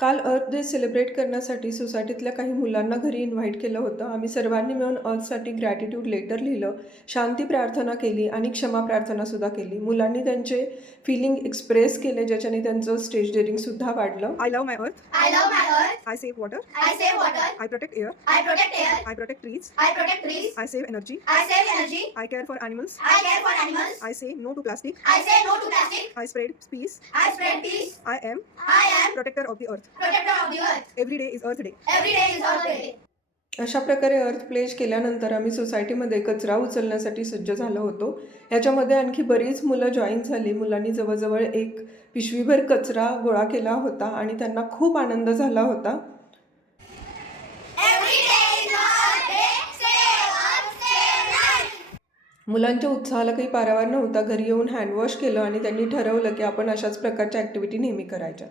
काल अर्थ day celebrate करण्यासाठी सोसायटीतल्या काही मुलांना घरी इन्व्हाइट केलं होतं. आम्ही सर्वांनी मिळून अर्थसाठी ग्रॅटिट्यूड लेटर लिहिलं, शांती प्रार्थना केली आणि क्षमा प्रार्थनासुद्धा केली. मुलांनी त्यांचे फिलिंग एक्सप्रेस केले, ज्याच्याने त्यांचं स्टेज डेअरिंगसुद्धा वाढलं. I love my earth. I love my earth. I save water. I save water. I protect air. I protect air. I protect trees. I protect trees. I save energy. I save energy. I care for animals. I care for animals. I say no to plastic. I say no to plastic. I spread peace. I spread peace. I am I am protector of the earth. protector of the earth. Every day is Earth Day. Every day is Earth Day. अशा प्रकारे अर्थ pledge केल्यानंतर आम्ही सोसायटीमध्ये कचरा उचलण्यासाठी सज्ज झालो होतो. याच्यामध्ये आणखी बरीच मुलं जॉईन झाली. मुलांनी जवळजवळ एक पिशवीभर कचरा गोळा केला होता आणि त्यांना खूप आनंद झाला होता. Every day is Earth Day. Save Earth, save life. मुलांच्या उत्साहाला काही पारावार नव्हता. घरी येऊन हँडवॉश केलं आणि त्यांनी ठरवलं की आपण अशाच प्रकारच्या ॲक्टिव्हिटी नेहमी करायच्या.